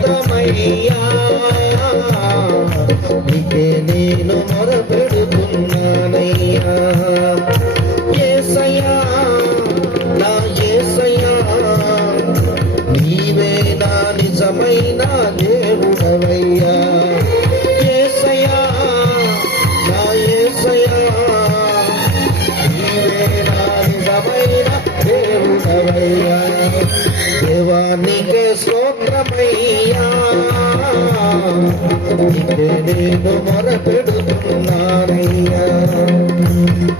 స్తోత్రమయ్యా నీకే నేను మొరపెడుతున్నానయ్యా. ఏసయ్యా నా ఏసయ్యా నీవే నా నిజమైన దేవుడవయ్యా. ఏసయ్యా నా ఏసయ్యా నీవే నా నిజమైన దేవుడవయ్యా.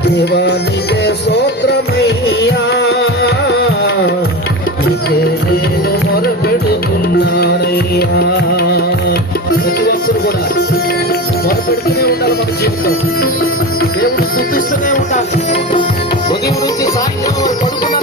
దేవానికి స్తోత్రమయ్యా. నీకే నేను మొరపెడుతున్నానయ్యా. ప్రతి ఒక్కరు కూడా మొరపెడుతూనే ఉండాలి మన జీవితం. దేవుడు స్థుతిస్తూనే ఉండాలి. ఉదయం నుంచి సాయంత్రం వరకు పడుకున్నంత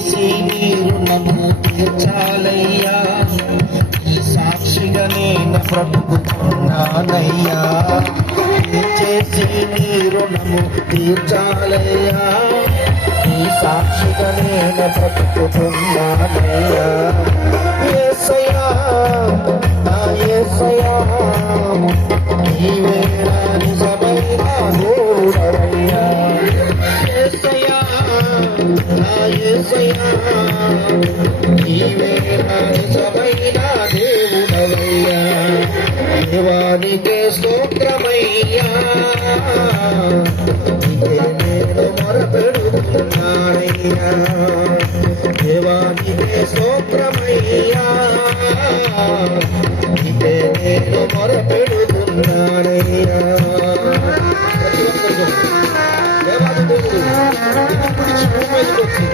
చేసి నీరు నన్ను తీర్చాలయ్యా. ఈ సాక్షిగా నేను బ్రతుకుతున్నానయ్యా. చేసి నీ రుణము తీర్చాలయ్యా. ఈ సాక్షిగా నేను బ్రతుకుతున్నానయ్యా. ఏసయ్యా నా ఏసయ్యా నీవే దేవానికే స్తోత్రమయ్యా నీకే నేను మొరపెడుతున్నానయ్యా దేవానికే స్తోత్రమయ్యా నీకే నేను మొరపెడుతున్నానయ్యా ప్రతి ఒక్కరు దేవాది దేవుడు నిన్ను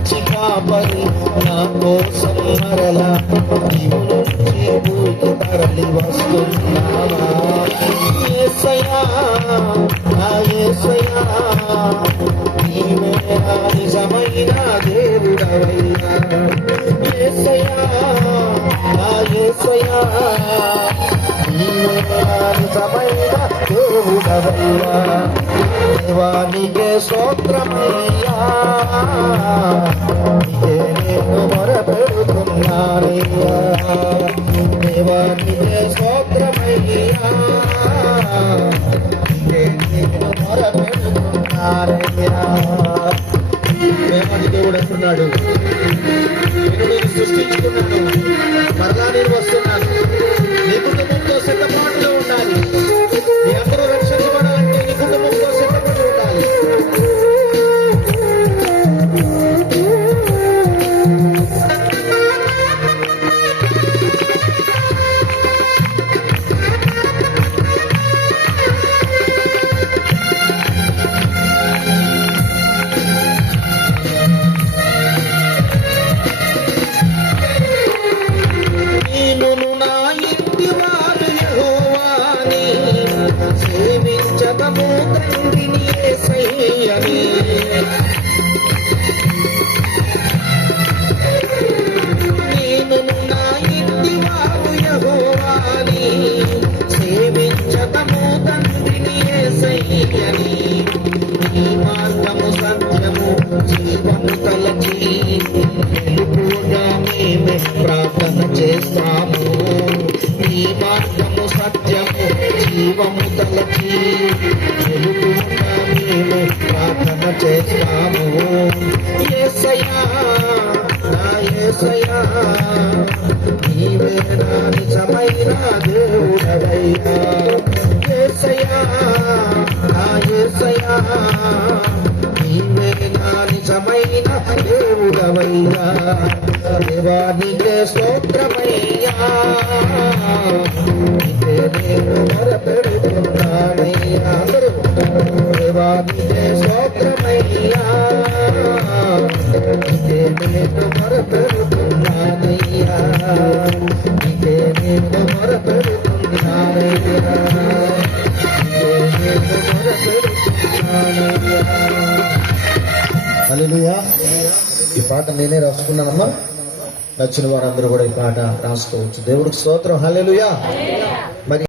వస్తున్నావా నా కోసం మరలా నీవు నుంచి తరలి వస్తున్నావా యేసయ్యా నా యేసయ్యా నీవే నా నిజమైన దేవుడవయ్యా నీవే నా నిజమైన దేవుడవయ్యా. దేవానికే స్తోత్రమయ్యా నీకే నేను మొరపెడుతున్నానయ్యా దేవానికే స్తోత్రమయ్యా నేను మొరపెడుతున్నానయ్యా దేవుడు అంటున్నాడు నేను సృష్టించుకున్నాను మరలా నేను జీవము తలచి మేము ప్రార్థన చేస్తాము నీవే నా నిజమైన దేవుడవయ్యా ఏసయ్యా నా ఏసయ్యా నీవే నా నిజమైన దేవుడవయ్యా దేవానికే స్తోత్రమయ్యా ఈ పాట నేనే రాసుకున్నానమ్మా. నచ్చిన వారందరూ కూడా ఈ పాట రాసుకోవచ్చు. దేవుడికి స్తోత్రం. హల్లెలూయా. మరి